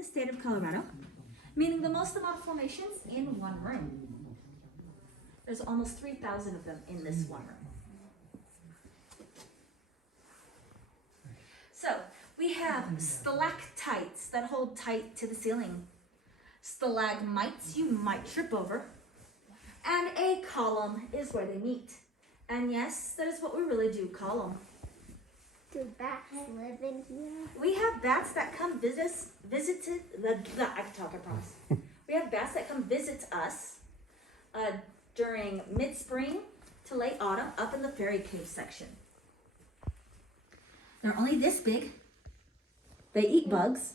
the state of Colorado, meaning the most amount of formations in one room. There's almost 3,000 of them in this one room. So we have stalactites that hold tight to the ceiling, stalagmites you might trip over, and a column is where they meet. And yes, that is what we really do call them. Do bats live in here? We have bats that come I can talk, I promise. We have bats that come visit us during mid-spring to late autumn up in the fairy cave section. They're only this big. They eat bugs.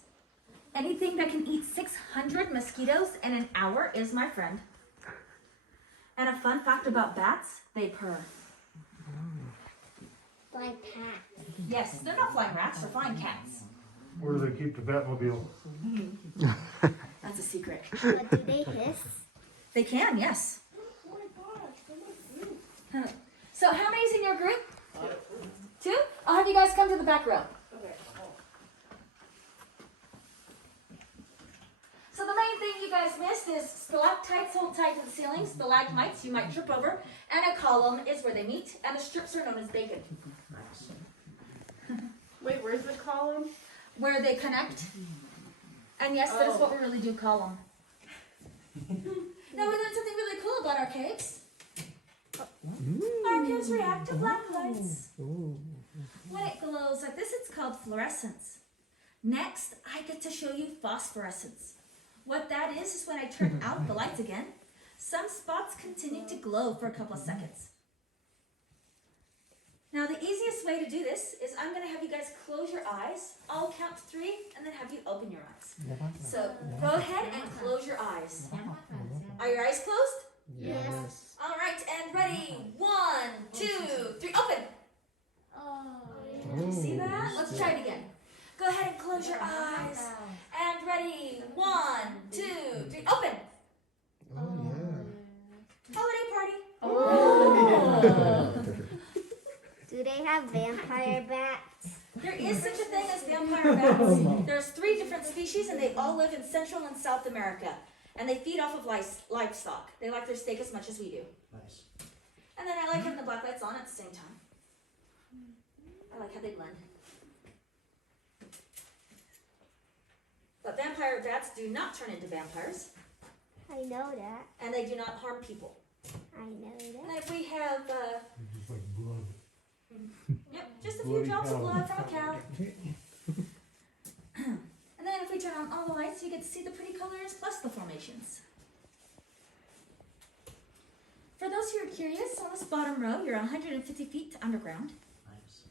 Anything that can eat 600 mosquitoes in an hour is my friend. And a fun fact about bats, they purr. Like cats. Yes, they're not flying rats, they're flying cats. Where do they keep the Batmobile? That's a secret. But do they hiss? They can, yes. So how many's in your group? 2? I'll have you guys come to the back row. So the main thing you guys missed is stalactites hold tight to the ceiling, stalagmites you might trip over, and a column is where they meet, and the strips are known as bacon. Wait, where's the column? Where they connect. And yes, that is what we really do call them. Now we learned something really cool about our caves. Our caves react to black lights. When it glows like this, it's called fluorescence. Next, I get to show you phosphorescence. What that is when I turn out the lights again, some spots continue to glow for a couple of seconds. Now the easiest way to do this is I'm going to have you guys close your eyes. I'll count to 3 and then have you open your eyes. So go ahead and close your eyes. Are your eyes closed? Yes. All right, and ready. 1, 2, 3, open. See that? Let's try it again. Go ahead and close your eyes. And ready. 1, 2, 3, open. Holiday party. Do they have vampire bats? There is such a thing as vampire bats. There's 3 different species, and they all live in Central and South America. And they feed off of livestock. They like their steak as much as we do. Nice. And then I like having the black lights on at the same time. I like how they blend. But vampire bats do not turn into vampires. I know that. And they do not harm people. I know that. And if we have, Just like blood. yep, just a few drops of blood from a cow. And then if we turn on all the lights, you get to see the pretty colors plus the formations. For those who are curious, on this bottom row, you're 150 feet underground. Nice.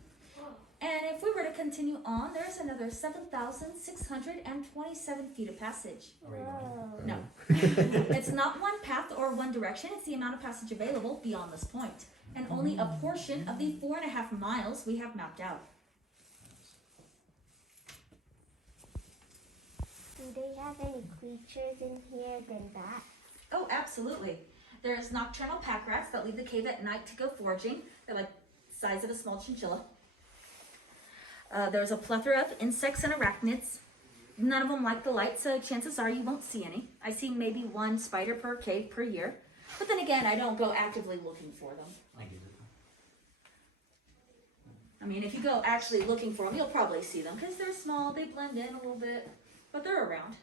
And if we were to continue on, there's another 7,627 feet of passage. Whoa. No. It's not one path or one direction. It's the amount of passage available beyond this point. And only a portion of the 4.5 miles we have mapped out. Do they have any creatures in here than that? Oh, absolutely. There's nocturnal pack rats that leave the cave at night to go foraging. They're like the size of a small chinchilla. There's a plethora of insects and arachnids. None of them like the light, so chances are you won't see any. I see maybe 1 spider per cave per year. But then again, I don't go actively looking for them. I get it. I mean, if you go actually looking for them, you'll probably see them because they're small, they blend in a little bit, but they're around.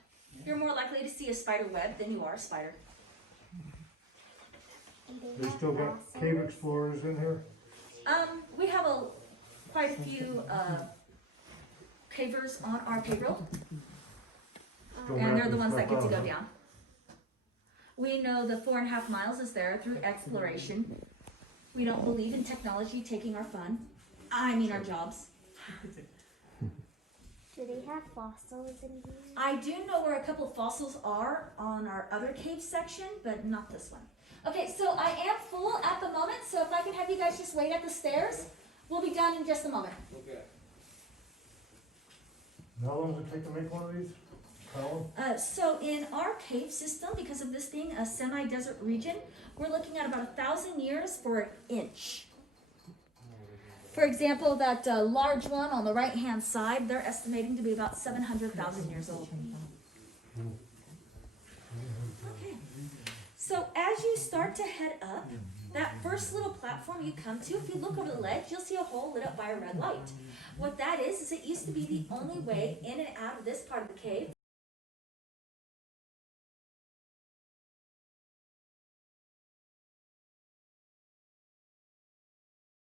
You're more likely to see a spider web than you are a spider. They still got cave explorers in here? We have quite a few cavers on our payroll, and they're the ones that get to go down. We know the 4.5 miles is there through exploration. We don't believe in technology taking our fun. I mean our jobs. Do they have fossils in here? I do know where a couple of fossils are on our other cave section, but not this one. Okay, so I am full at the moment, so if I can have you guys just wait at the stairs, we'll be done in just a moment. Okay. How long does it take to make one of these? Colin? So in our cave system, because of this being a semi-desert region, we're looking at about 1,000 years for an inch. For example, that large one on the right-hand side, they're estimating to be about 700,000 years old. Okay. So as you start to head up, that first little platform you come to, if you look over the ledge, you'll see a hole lit up by a red light. What that is it used to be the only way in and out of this part of the cave.